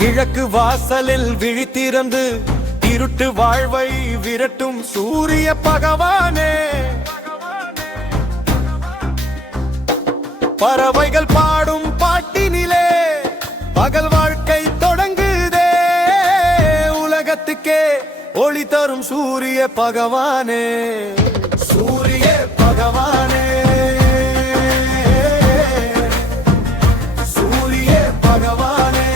கிழக்கு வாசலில் விழித்திறந்து இருட்டு வாழ்வை விரட்டும் சூரிய பகவானே, பறவைகள் பாடும் பாட்டினிலே பகல் வாழ்க்கை தொடங்குதே, உலகத்துக்கே ஒளி தரும் சூரிய பகவானே, சூரிய பகவானே, சூரிய பகவானே.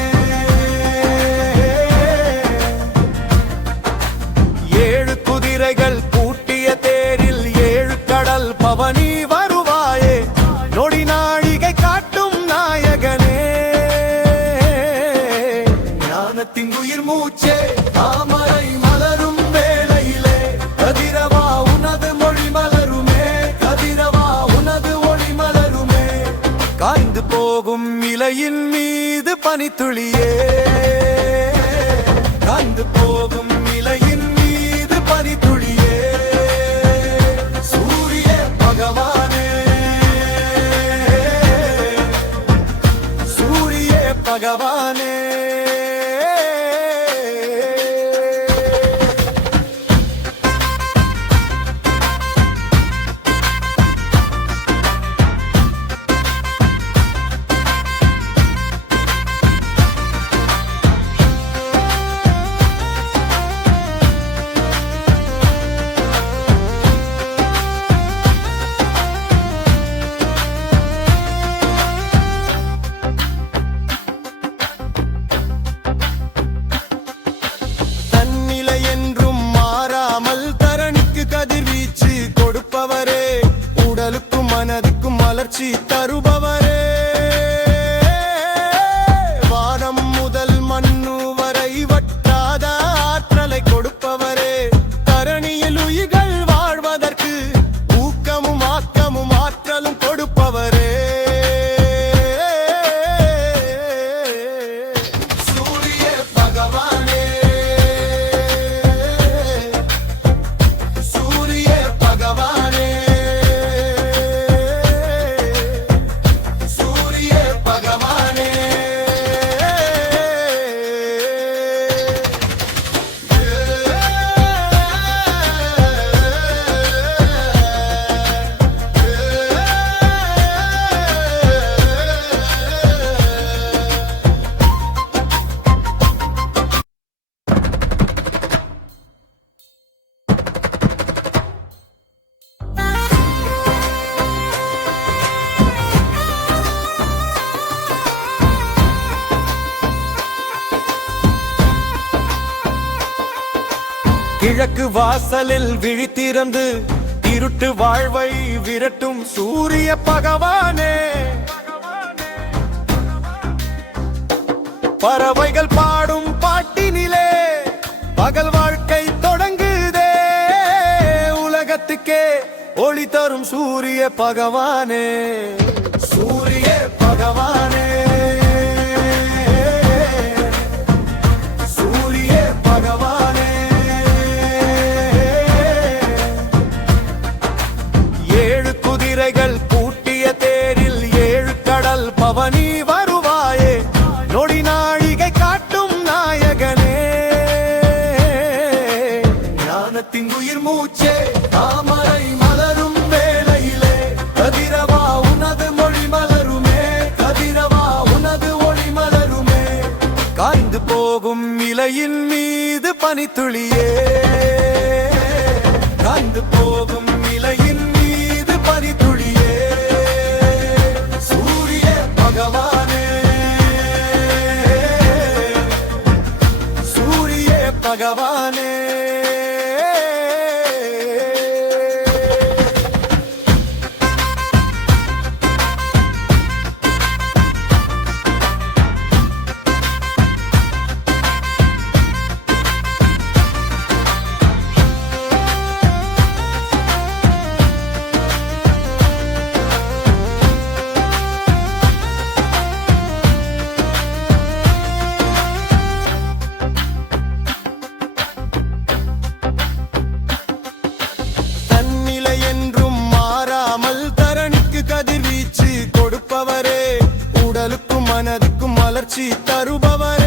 ஏழு குதிரைகள் பூட்டிய தேரில் ஏழு கடல் பவனி வருவாயே, நொடி நாழிகை காட்டும் நாயகனே, ஞானத்தின் உயிர் மூச்சே, தாமரை மலரும் வேளையிலே கதிரவா உனது மொழி மலருமே, கதிரவா உனது ஒளி மலருமே, காய்ந்து போகும் இலையின் மீது பனித்துளியே, காய்ந்து போகும் இலையின் மீது பனித்துளியே, சூரிய பகவானே, சூரிய பகவானே. உடலுக்கும் மனதுக்கும் மலர்ச்சி தருபவரே, வானம் முதல் மண்ணு வரை வற்றாத ஆற்றலை கொடுப்பவரே, தரணியில் உயிர்கள் வாழ்வதற்கு ஊக்கமும் ஆக்கமும் ஆற்றலும் கொடுப்பவரே, சூரிய பகவானே, சூரிய பகவானே, கிழக்கு வாசலில் விழித்திறந்து இருட்டு வாழ்வை விரட்டும் சூரிய பகவானே, பறவைகள் பாடும் பாட்டினிலே பகல் வாழ்க்கை தொடங்குதே, உலகத்துக்கே ஒளி தரும் சூரிய பகவானே, சூரிய பகவானே, சூரிய பகவானே. ஏழு குதிரைகள் பூட்டிய தேரில் ஏழு கடல் பவனி வருவாயே, நொடி நாழிகை காட்டும் நாயகனே, ஞானத்தின் உயிர் மூச்சே, தாமரை மலரும் வேளையிலே கதிரவா உனது மொழி மலருமே, கதிரவா உனது ஒளி மலருமே, காய்ந்து போகும் இலையின் மீது பனித்துளியே, காய்ந்து போகும் இலையின் மீது பனித்துளியே, சூரிய பகவானே, சூரிய பகவானே. மனதுக்கும் மலர்ச்சி தருபவர்